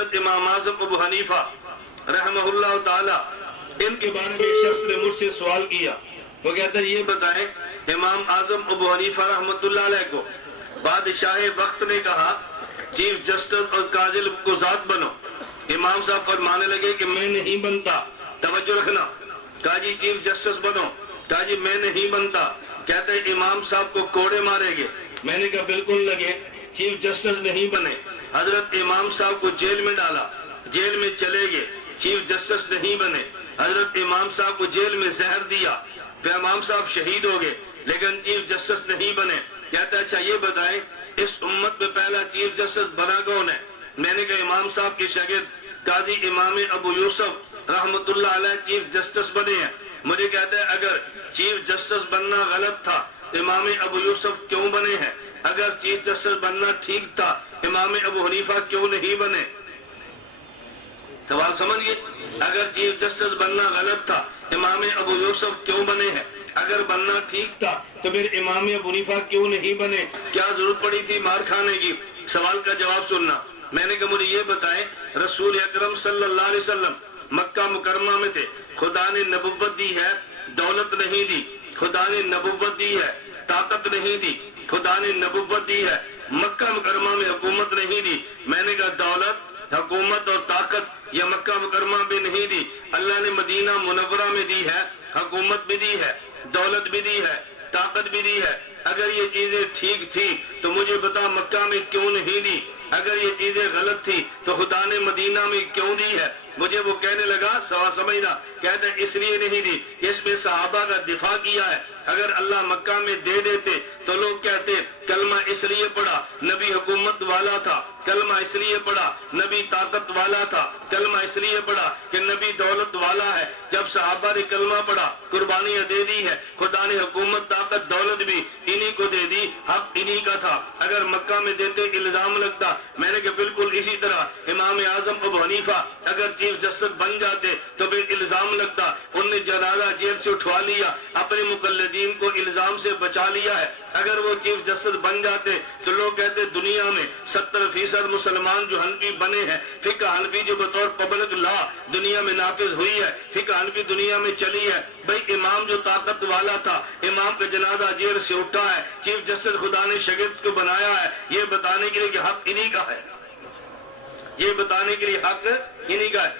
حضرت امام اعظم ابو حنیفہ رحمہ اللہ تعالی، ان کے بارے میں ایک شخص نے مجھ سے سوال کیا، وہ کہتا ہے یہ بتائیں امام اعظم ابو حنیفہ رحمۃ اللہ علیہ کو بادشاہ وقت نے کہا چیف جسٹس اور قاضی کو ذات بنو، امام صاحب فرمانے لگے کہ میں نہیں بنتا، توجہ رکھنا، کہا جی چیف جسٹس بنو، کہا جی میں نہیں بنتا، کہتے ہیں امام صاحب کو کوڑے مارے گے، میں نے کہا بالکل لگے، چیف جسٹس نہیں بنے، حضرت امام صاحب کو جیل میں ڈالا، جیل میں چلے گئے، چیف جسٹس نہیں بنے، حضرت امام صاحب کو جیل میں زہر دیا، پھر امام صاحب شہید ہو گئے لیکن چیف جسٹس نہیں بنے، کہتا ہے اچھا یہ بتائیں اس امت میں پہلا چیف جسٹس بنا کون ہے؟ میں نے کہا امام صاحب کے شاگرد قاضی امام ابو یوسف رحمۃ اللہ علیہ چیف جسٹس بنے ہیں، مجھے کہتا ہے اگر چیف جسٹس بننا غلط تھا امام ابو یوسف کیوں بنے ہیں؟ اگر چیف جسٹس بننا ٹھیک تھا امام ابو حنیفہ کیوں نہیں بنے؟ سوال سمجھئے، اگر چیف جسٹس بننا غلط تھا امام ابو یوسف کیوں بنے ہیں؟ اگر بننا ٹھیک تھا تو پھر امام ابو حنیفہ کیوں نہیں بنے؟ کیا ضرورت پڑی تھی مار کھانے کی؟ سوال کا جواب سننا، میں نے کہا مجھے یہ بتائیں رسول اکرم صلی اللہ علیہ وسلم مکہ مکرمہ میں تھے، خدا نے نبوت دی ہے، دولت نہیں دی، خدا نے نبوت دی ہے، طاقت نہیں دی، خدا نے نبوت دی ہے، مکہ مکرمہ میں حکومت نہیں دی، میں نے کہا دولت، حکومت اور طاقت یہ مکہ مکرمہ بھی نہیں دی، اللہ نے مدینہ منورہ میں دی ہے، حکومت بھی دی ہے، دولت بھی دی ہے، طاقت بھی دی ہے، اگر یہ چیزیں ٹھیک تھی تو مجھے بتا مکہ میں کیوں نہیں دی؟ اگر یہ چیزیں غلط تھی تو خدا نے مدینہ میں کیوں دی ہے؟ مجھے وہ کہنے لگا سوا سمجھنا، کہتے ہیں اس لیے نہیں دی، اس میں صحابہ کا دفاع کیا ہے، اگر اللہ مکہ میں دے دیتے تو لوگ کہتے کلمہ اس لیے پڑھا نبی حکومت والا تھا، کلمہ اس لیے پڑھا نبی طاقت والا تھا، کلمہ اس لیے پڑھا کہ نبی دولت والا ہے، جب صحابہ نے کلمہ پڑھا قربانیاں دے دی ہے، خدا نے حکومت طاقت دولت بھی انہی کو دے دی، حق انہی کا تھا، اگر مکہ میں دیتے الزام لگتا، میں نے کہا بالکل اسی طرح امام اعظم ابو حنیفہ اگر چیف جسٹس بن جاتے تو پھر الزام لگتا، ان نے جنازہ جیل سے اٹھوا لیا، اپنے مقلدین کو الزام سے بچا لیا ہے، اگر وہ چیف جسٹس بن جاتے تو لوگ کہتے دنیا میں 70% مسلمان جو حنفی بنے ہیں، فقہ حنفی جو بطور پبلک لا دنیا میں نافذ ہوئی ہے، فقہ حنفی دنیا میں چلی ہے، بھئی امام جو طاقت والا تھا، امام کا جنازہ جیل سے اٹھا ہے، چیف جسٹس خدا نے شاگرد کو بنایا ہے، یہ بتانے کے لیے کہ حق انہی کا ہے، یہ بتانے کے لیے حق انہی کا ہے۔